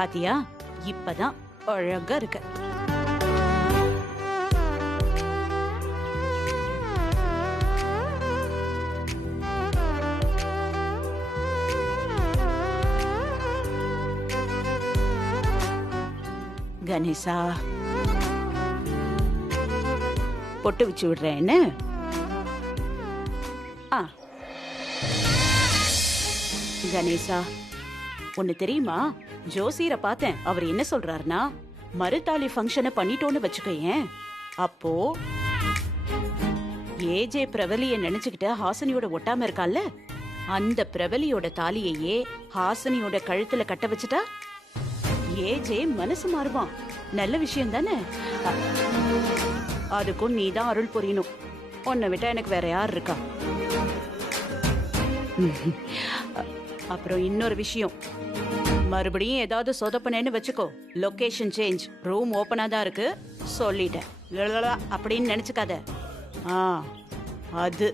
பாத்தியா, இப்பதான் அழகா இருக்க. கணேசா, பொட்டு வச்சு விடுறேன் என்ன? கணேசா, ஒண்ணு தெரியுமா? ஜோசியரை பார்த்தேன். அவர் என்ன சொல்றாருன்னா, மறுதாலி ஃபங்க்ஷனை பண்ணிட்டோன்னு வச்சுக்கோயேன், அப்போ ஏஜே பிரவலிய நினைச்சுக்கிட்ட ஹாசினியோட ஒட்டாம இருக்கால, அந்த பிரவலியோட தாலியையே ஹாசினியோட கழுத்துல கட்ட வச்சுட்டா ஏஜே மனசு மாறுவான். நல்ல விஷயம் தானே? அதுக்கும் நீதான் அருள் புரியணும். உன்னை விட்டா எனக்கு வேற யார் இருக்கா? அப்புறம் இன்னொரு விஷயம், மறுபடியும் ஏதாவது சொதப்பனேன்னு வச்சுக்கோ, லொகேஷன் சேஞ்ச், ரூம் ஓப்பனா தான் இருக்கு சொல்லிட்டேன். அப்படின்னு நினைச்சுக்காத. அது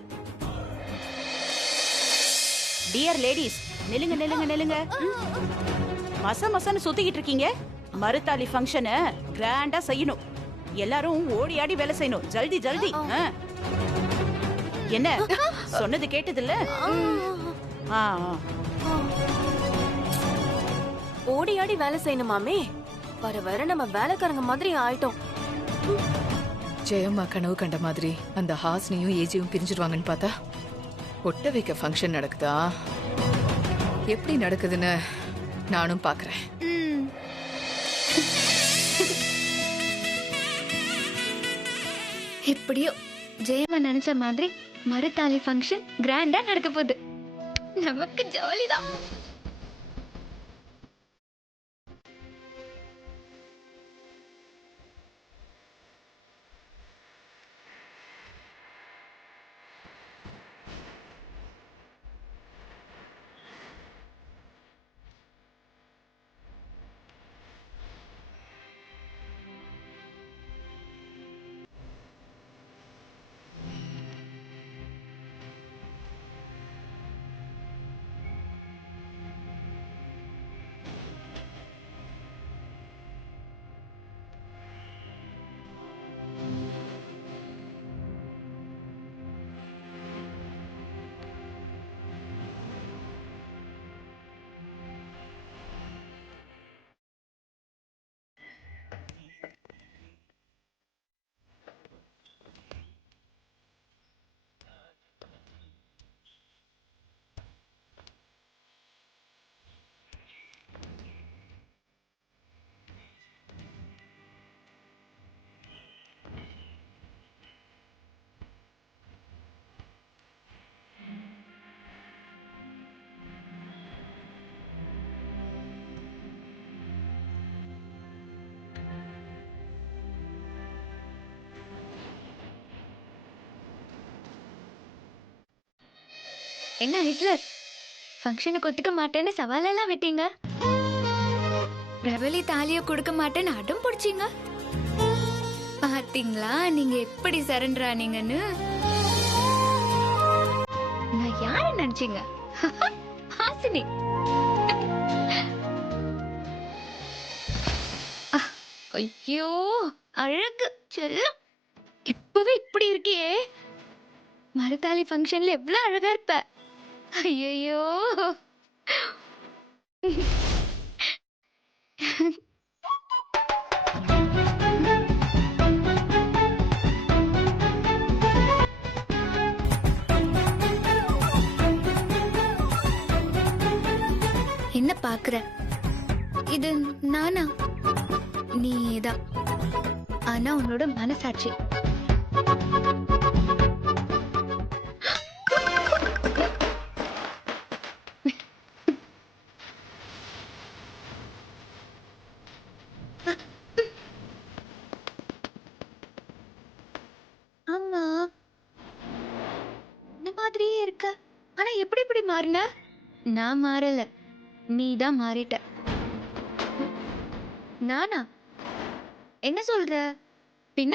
டியர் லேடிஸ், நில்லுங்க நில்லுங்க நில்லுங்க. மச மசன்னு சுத்திக்கிட்டு இருக்கீங்க. மறுதாலி ஃபங்க்ஷனை கிராண்டா செய்யணும். எல்லாரும் ஓடி ஆடி வேலை செய்யணும். ஜல்தி ஜல்தி. என்ன சொன்னது கேட்டதில்ல? ஓடி ஆடி வேலை செய்யணுமாமே? வர வர நம்ம வேலைக்காரங்க மாதிரி ஆயிட்டோம். ஜெயம்மா கனவு கண்ட மாதிரி அந்த ஹாஸ்னியும் ஏஜியும் பிரிஞ்சிருவாங்கன்னு பார்த்தா ஒட்ட வைக்க ஃபங்க்ஷன் நடக்குதா? எப்படி நடக்குதுன்னு நானும் பாக்குறேன். எப்படியோ ஜெயம்மா நினைச்ச மாதிரி மறுதாலி ஃபங்க்ஷன் கிராண்டா நடக்க போகுது. நமக்கு ஜாலிதான். என்ன ஹிட்லர், ஃபங்க்ஷனுக்கு ஒத்துக்க மாட்டேன்னு சவாலெல்லாம் விட்டீங்க. பிரபலி தாலிய கொடுக்க மாட்டேன்னு அடம் பிடிச்சீங்க. பாத்தீங்களா நீங்க எப்படி சரண்டர் ஆனீங்கன்னு? நான் யாரு நினைச்சீங்க? ஹாசினி. ஐயோ அழகு செல்லம், இப்பவே இப்படி இருக்கியே. மறுதாலி ஃபங்க்ஷன்ல எவ்வளவு அழகா இருப்ப. ஐயோ என்ன பாக்குற? இது நானா? நீதான். ஆனா உன்னோட மனசாட்சி. ஆமா, இந்த மாதிரியே இருக்க. ஆனா எப்படி இப்படி மாறின? நான் மாறல, நீதான் மாறிட்ட. நானா? என்ன சொல்ற? பின்ன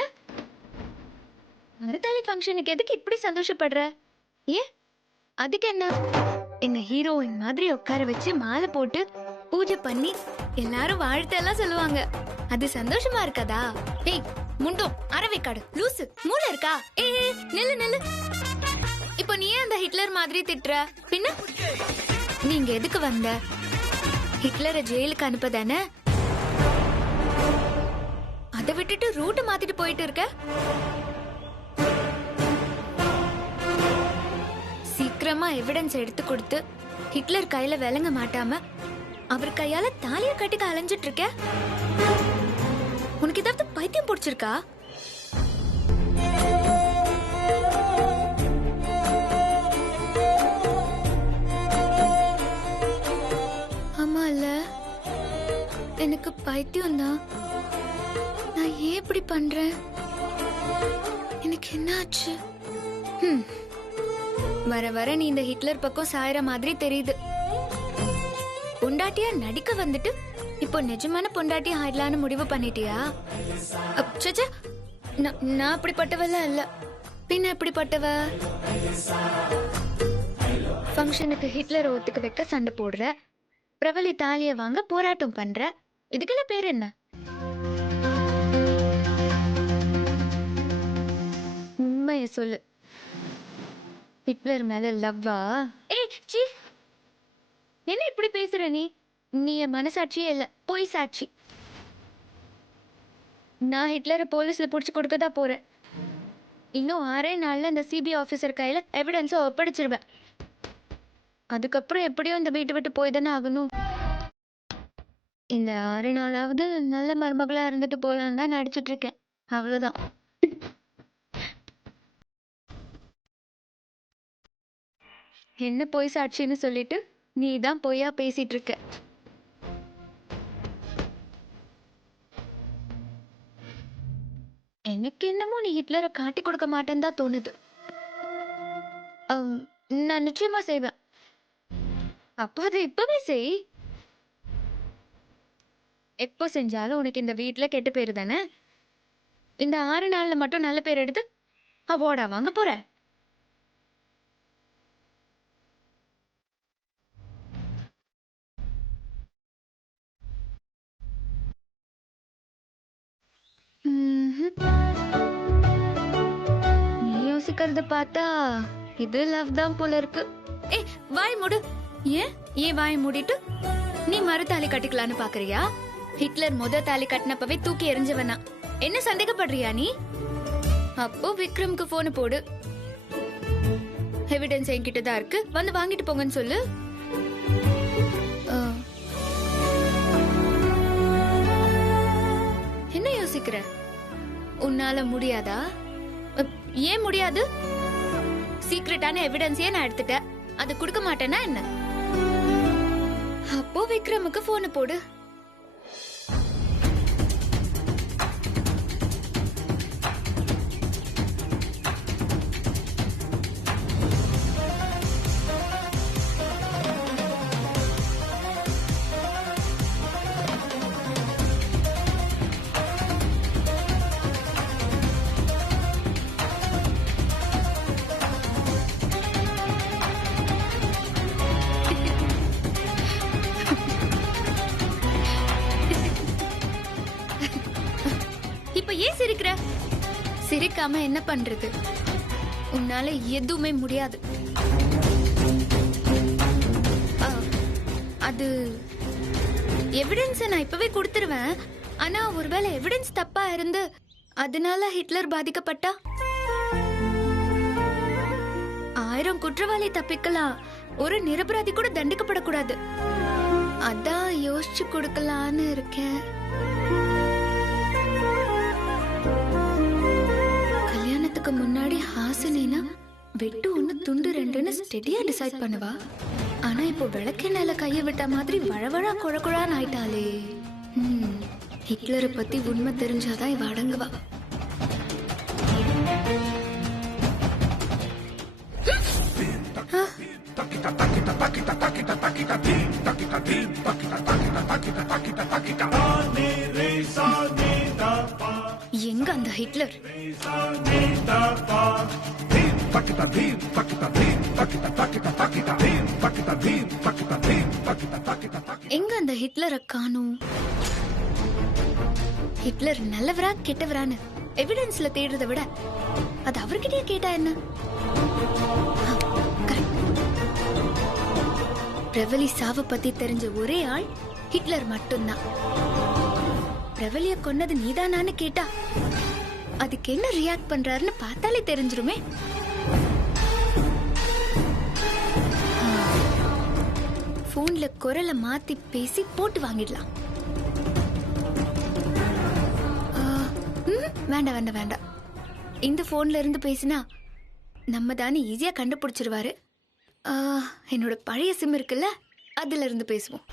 மறுதாலி ஃபங்க்ஷனுக்கு எதுக்கு இப்படி சந்தோஷப்படுற? ஏன் அதுக்கு என்ன? என்ன ஹீரோயின் மாதிரி உட்கார வச்சு மாலை போட்டு பூஜை பண்ணி எல்லாரும் வாழ்த்தெல்லாம் சொல்லுவாங்க. அது சந்தோஷமா இருக்காதா? ஏய் முண்டும் அரவைக்காடு லூசு மூளை இருக்கா? ஏய் நில்லு நில்லு. இப்போ நீ ஏன் அந்த ஹிட்லர் மாதிரி திட்டுற? பின்ன நீங்க எதுக்கு வந்த? ஹிட்லரை ஜெயிலுக்கு அனுப்பதானே? அதை விட்டுட்டு ரூட் மாத்திட்டு போயிட்டு இருக்க. சீக்கிரமா எவிடன்ஸ் எடுத்து கொடுத்து ஹிட்லர் கையில விளங்க மாட்டாம அவர் கையால தாலிய கட்டிக்க அலைஞ்சிட்டு இருக்க. உனக்கு ஏதாவது பைத்தியம் பிடிச்சிருக்கா? ஆமா இல்ல, எனக்கு பைத்தியம் தான். நான் ஏன் இப்படி பண்றேன்? எனக்கு என்ன ஆச்சு? வர வர நீ இந்த ஹிட்லர் பக்கம் சாயற மாதிரி தெரியுது. பொண்டாட்டியா நடிக்க வந்துட்டு இப்போ நிஜமான பொண்டாட்டியா ஆயிடலான்னு முடிவு பண்ணிட்டியா? சச்சா, நான் அப்படிப்பட்டவெல்லாம் இல்ல. பின்ன எப்படிப்பட்டவ? ஃபங்க்ஷனுக்கு ஹிட்லரை ஒத்துக்க வைக்க சண்டை போடுற, பிரபலி தாலிய வாங்க போராட்டம் பண்ற, இதுக்கெல்லாம் பேர் என்ன? உண்மைய சொல்லு, ஹிட்லர் மேல லவ்வா? ஏய் சீ, என்ன இப்படி பேசுற நீ? நீ என் மனசாட்சியே இல்ல, பொய் சாட்சி. நான் ஹிட்லரை போலீஸ்ல புடிச்சு கொடுக்கதா போறேன். இன்னும் 6 நாள்ல இந்த சிபிஐ ஆபீசர் கையில எவிடன்ஸை ஒப்படைச்சிருவேன். அதுக்கப்புறம் எப்படியும் இந்த வீட்டை விட்டு போய் தானே ஆகணும். இந்த 6 நாளாவது நல்ல மருமகளா இருந்துட்டு போலான்னு தான் நடிச்சிட்டு இருக்கேன். அவ்வளவுதான். என்ன பொய் சாட்சின்னு சொல்லிட்டு நீ தான் பொய்யா பேசிட்டு இருக்க. எனக்கு என்னமோ நீ ஹிட்லரை காட்டி கொடுக்க மாட்டேன்னு தான் தோணுது. நான் நிச்சயமா செய்வேன். அப்போ அதை இப்பவே செய். எப்போ செஞ்சாலும் உனக்கு இந்த வீட்டுல கெட்ட பேரு தானே. இந்த 6 நாள்ல மட்டும் நல்ல பேர் எடுத்து அவார்டா வாங்க போற. நீ யோசிக்கிறத பார்த்தா இது லவ் தான் போல இருக்கு. ஏய் வாய் மூடு. ஏன் வாய் மூடிட்டு நீ மறு தாலி கட்டிக்கலான்னு பாக்குறியா? ஹிட்லர் தாலி கட்டினப்பவே தூக்கி எறிஞ்சவனா? என்ன சந்தேகப்படுறியா நீ? அப்போ விக்ரம்க்கு போன் போடு. எவிடன்ஸ் என்கிட்ட தான் இருக்கு, வந்து வாங்கிட்டு போங்கன்னு சொல்லு. என்ன யோசிக்கிற? உன்னால முடியாதா? ஏன் முடியாது? சீக்ரெட்டான எவிடன்ஸே நான் எடுத்துட்டேன், அது கொடுக்க மாட்டேன்னா என்ன? அப்போ விக்ரமுக்கு போன் போடு. சிரிக்கிற? சிரிக்காம என்ன பண்றது? உன்னால எதுவுமே முடியாது. அது எவிடன்ஸ் நான் இப்பவே கொடுத்துருவேன். ஆனா ஒருவேளை எவிடன்ஸ் தப்பா இருந்து அதனால ஹிட்லர் பாதிக்கப்பட்டா? 1000 குற்றவாளி தப்பிக்கலாம், ஒரு நிரபராதி கூட தண்டிக்கப்படக்கூடாது. அதான் யோசிச்சு கொடுக்கலான்னு இருக்கேன். கல்யாணத்துக்கு முன்னாடி ஹாசினினா வெட்டு 1 துண்டு 2ன்னு ஸ்டெடியா டிசைட் பண்ணுவா. ஆனா இப்போ விளக்கெண்ணெயில கைய விட்ட மாதிரி வழவழா குழகுழான்னு ஆயிட்டாளே. ஹிட்லரை பத்தி உண்மை தெரிஞ்சாதான் இவ அடங்குவா. எங்க அந்த ஹிட்லர்? எங்க அந்த ஹிட்லரை காணோம்? ஹிட்லர் நல்லவரா கெட்டவரான்னு எவிடன்ஸ்ல தேடுறதை விட அது அவர்கிட்டயே கேட்டா என்ன? ஆ, correct. பிரவலி சாவை பத்தி தெரிஞ்ச ஒரே ஆள் ஹிட்லர் மட்டும்தான். பிரவலிய கொன்னது நீதானான்னு கேட்டா அதுக்கு என்ன ரியாக்ட் பண்றாருன்னு பார்த்தாலே தெரிஞ்சிருமே. போன்ல குரலை மாத்தி பேசி போட்டு வாங்கிடலாம். வேண்டாம் வேண்டாம் வேண்டாம். இந்த போன்ல இருந்து பேசினா நம்ம தானே ஈஸியா கண்டுபிடிச்சிருவாரு. என்னோட பழைய சிம் இருக்குல்ல, அதுல இருந்து பேசுவோம்.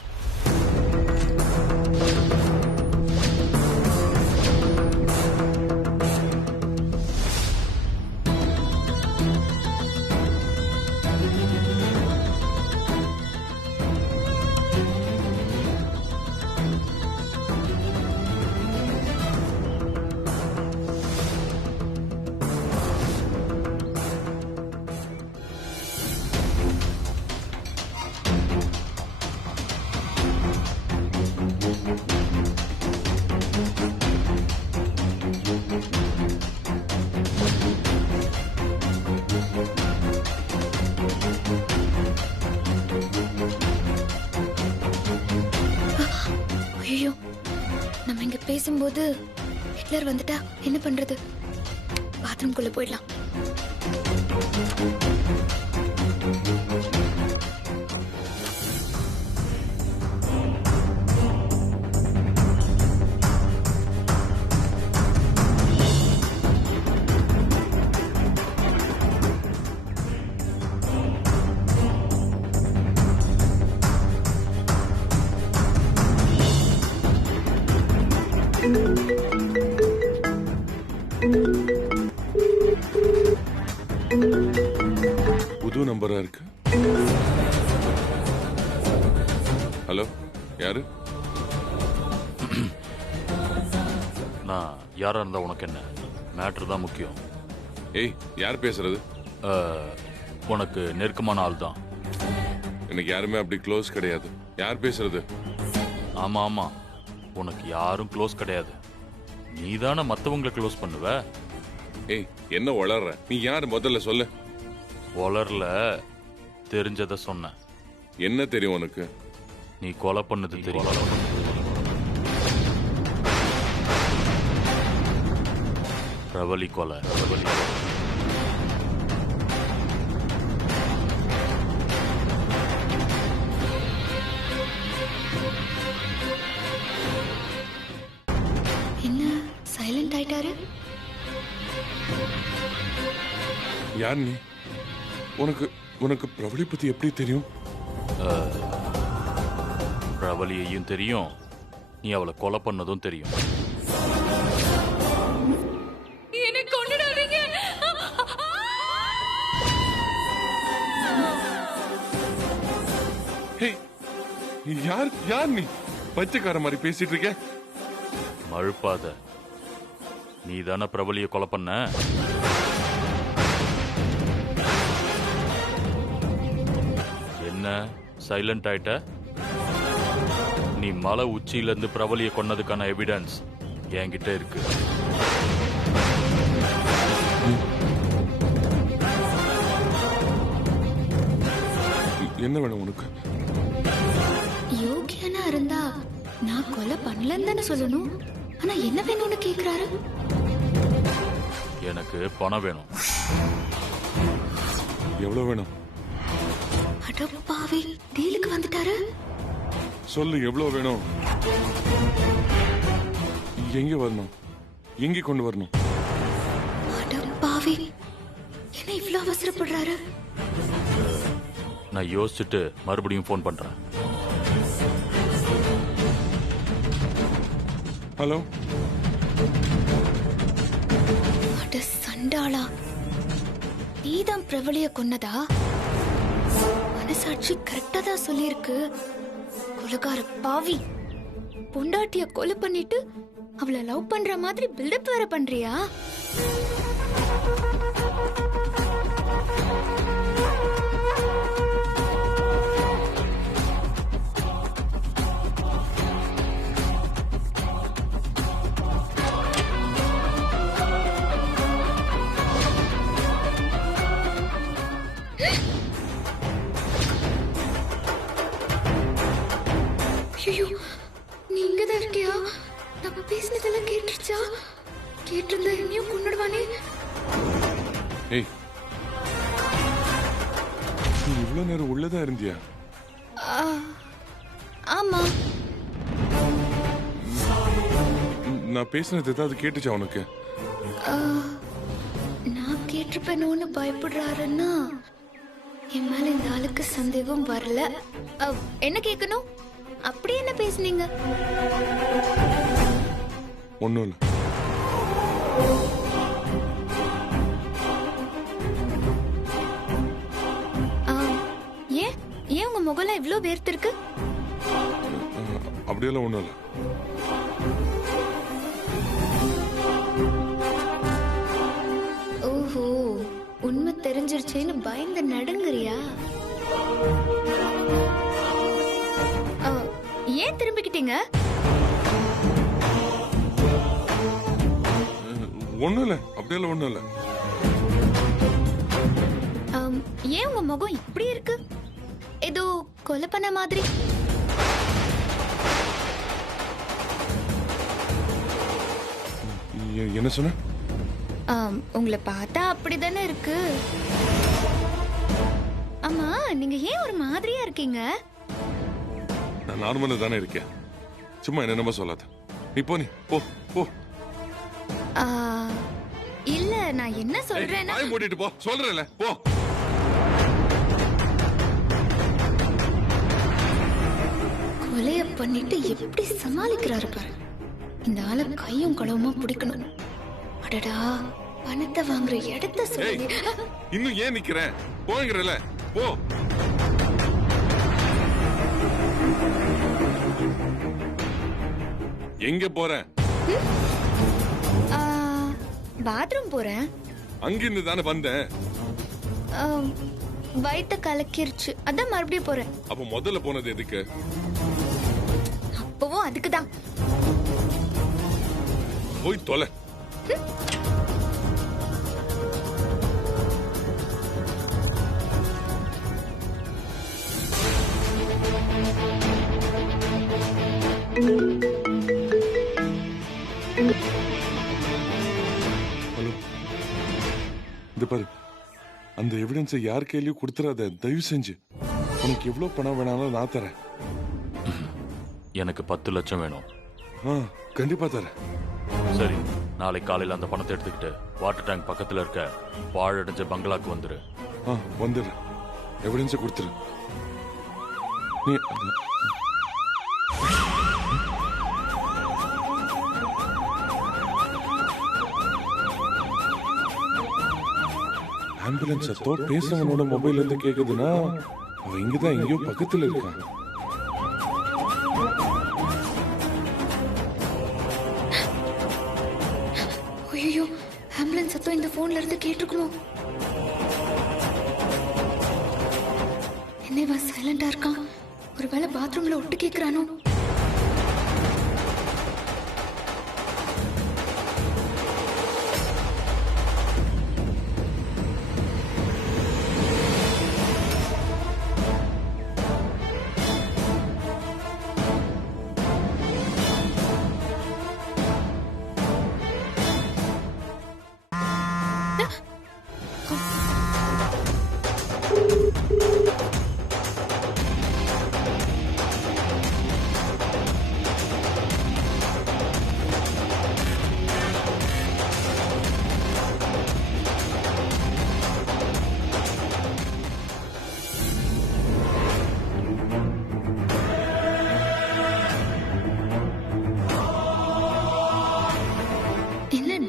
ஐயோ, நம்ம இங்க பேசும்போது ஹிட்லர் வந்துட்டா என்ன பண்றது? பாத்ரூம்குள்ள போயிடலாம். புது நம்பரா இருக்கு. ஹலோ, யாரு? நான் யாரா இருந்தா உனக்கு என்ன? மேட்ரு தான் முக்கியம். ஏய், யார் பேசுறது? உனக்கு நெருக்கமான ஆள் தான். எனக்கு யாருமே அப்படி க்ளோஸ் கிடையாது. யார் பேசுறது? ஆமா ஆமா, உனக்கு யாரும் க்ளோஸ் கிடையாது. நீ தானே மற்றவங்களை க்ளோஸ் பண்ணுவ. ஏய், என்ன வளர்ற? நீ யார் முதல்ல சொல்லு. வளரல, தெரிஞ்சதை சொன்ன. என்ன தெரியும் உனக்கு? நீ கொலை பண்ணது தெரியும். பிரவலி கொலை. என்ன சைலண்ட் ஆயிட்டாரு? யார் நீ? உனக்கு உனக்கு பிரபலி பத்தி எப்படி தெரியும்? பிரவலியையும் தெரியும், நீ அவளை கொலை பண்ணதும் தெரியும். யார் யார் நீ? பச்சைக்கார மாதிரி பேசிட்டு இருக்க. மழுப்பாத. நீ தானே பிரபலிய கொலை பண்ண. என்ன சைலண்ட் ஆயிட்ட? நீ மலை உச்சியில இருந்து பிரபலிய கொன்னதுக்கான எவிடன்ஸ் என்கிட்ட இருக்கு. என்ன வேணும் உனக்கு? யோகியனா இருந்தா நான் கொலை பண்ணலன்னு தானே சொல்லணும். ஆனா என்ன வேணும்னு கேக்குறாரு. எனக்கு பணம் வேணும். எவ்வளவு வேணும்? அடப்பாவி, டீலுக்கு வந்துட்டாரு. சொல்லு, எவ்வளவு வேணும்? எங்க வரணும்? எங்க கொண்டு வரணும்? அடப்பாவி, என்ன இவ்ளோ அவசரப்படுறாரு? நான் யோசிச்சுட்டு மறுபடியும் ஃபோன் பண்றேன். ஹலோ. அட சண்டாளா, நீதான் பிரபலிய கொன்னதா? மனசாட்சி கரெக்டா தான் சொல்லியிருக்கு. கொலைகார பாவி, பொண்டாட்டிய கொலை பண்ணிட்டு அவளை லவ் பண்ற மாதிரி பில்டப் வேற பண்றியா? ஐயோ நீ இங்கதான் இருக்கியா? நம்ம பேசினதெல்லாம் கேட்டுருச்சா? கேட்டிருந்தா என்னையும் கொண்டுடுவானே. ஏய், நீ இவ்வளவு நேரம் உள்ளதா இருந்தியா? ஆமா. நான் பேசினது ஏதாவது கேட்டுச்சா உனக்கு? நான் கேட்டிருப்பேனோன்னு பயப்படுறாருன்னா என் மேல இந்த ஆளுக்கு சந்தேகம் வரல. என்ன கேட்கணும்? அப்படி என்ன பேசுனீங்க? ஒண்ணும் இல்ல. ஏன் ஏன் உங்க முகலாம் இவ்ளோ வேர்த்திருக்கு? அப்படியெல்லாம் ஒண்ணும் இல்ல. ஓஹோ, உண்மை தெரிஞ்சிருச்சேன்னு பயந்து நடுங்குறியா? ஏன் திரும்பிக்கிட்டீங்க? ஒண்ணும் இல்ல, அப்படியெல்லாம் ஒண்ணும் இல்ல. ஏன் உங்க முகம் இப்படி இருக்கு? ஏதோ கொலை பண்ண மாதிரி. என்ன சொன்ன? உங்களை பார்த்தா அப்படிதானே இருக்கு. ஆமா, நீங்க ஏன் ஒரு மாதிரியா இருக்கீங்க? நான் நார்மலா தானே இருக்கேன். சும்மா என்னென்னமா சொல்லாத. நீ போ, நீ போ போ. இல்ல, நான் என்ன சொல்றேன்னா, வாய் மூடிட்டு போ சொல்றேன்ல, போ. கொலைய பண்ணிட்டு எப்படி சமாளிக்கிறாரு பாரு. இந்த ஆளை கையும் களவுமா பிடிக்கணும். அடடா, பணத்தை வாங்குற இடத்த சொல்லி. இன்னும் ஏன் நிக்கிறேன்? போங்கறல, போ. எங்க போறேன்? பாத்ரூம் போறேன். அங்கிருந்து தானே வந்தேன். வயித்த கலக்கிருச்சு, அதான் மறுபடியும் போறேன். அப்ப முதல்ல போனது எதுக்கு? அப்பவும் அதுக்குதான். போய் தொலை. ஹலோ, இந்த பாரு, அந்த எவிடன்ஸை யார் கையிலயும் கொடுத்துறாத, தயவு செஞ்சு. உனக்கு எவ்வளவு பணம் வேணாலும் நான் தரேன். எனக்கு 10 லட்சம் வேணும். கண்டிப்பா தரேன். சரி, நாளை காலையில அந்த பணத்தை எடுத்துக்கிட்டு வாட்டர் டேங்க் பக்கத்துல இருக்க பாழடைஞ்ச பங்களாக்கு வந்துரு. வந்துடு. எவிடன்ஸை கொடுத்துரு. நீ ஆம்புலன்ஸ் சத்தோ பேசுறவனோட மொபைல் இருந்து கேக்குதுன்னா அவன் இங்கதான் எங்கேயோ பக்கத்துல இருக்கான். ஐயோ, ஆம்புலன்ஸ் சத்தம் இந்த போன்ல இருந்து கேட்டிருக்குமோ? என்ன சைலண்டா இருக்கான்? ஒருவேளை பாத்ரூம்ல ஒட்டு கேக்குறானோ?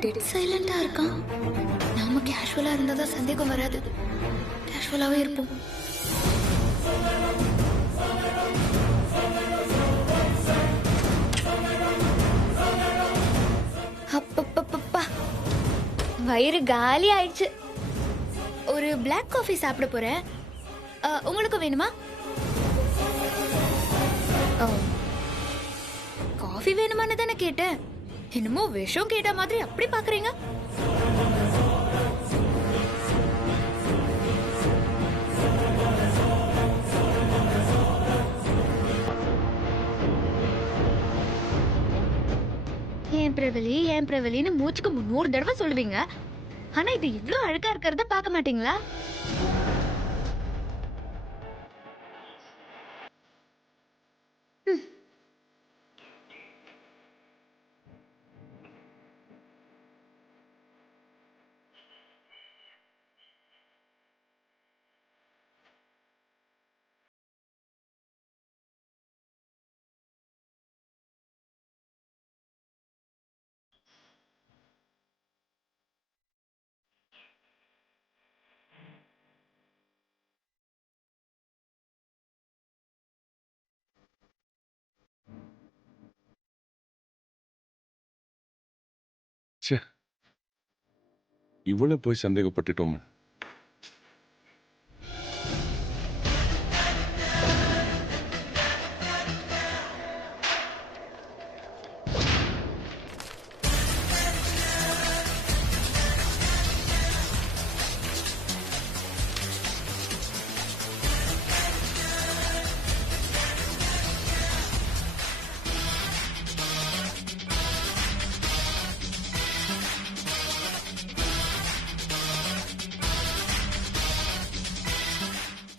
டெட் சைலண்டா இருக்கான். நாம கேஷுவலா இருந்தாதான் சந்தேகம் வராது. கேஷுவலாவே இருப்போம். அப்பப்பப்பா, வயிறு காலி ஆயிடுச்சு. ஒரு பிளாக் காஃபி சாப்பிட போறேன். உங்களுக்கு வேணுமா? காஃபி வேணுமான்னு தானே கேட்டேன். என்னமோ விஷம் கேட்ட மாதிரி அப்படி பாக்குறீங்க. என் பிரவலின்னு மூச்சுக்கு 300 தடவை சொல்லுவீங்க. ஆனா இது இவ்ளோ அழகா இருக்கிறத பார்க்க மாட்டீங்களா? ச்சே, இவ்வளவு போய் சந்தேகப்பட்டுட்டோமே.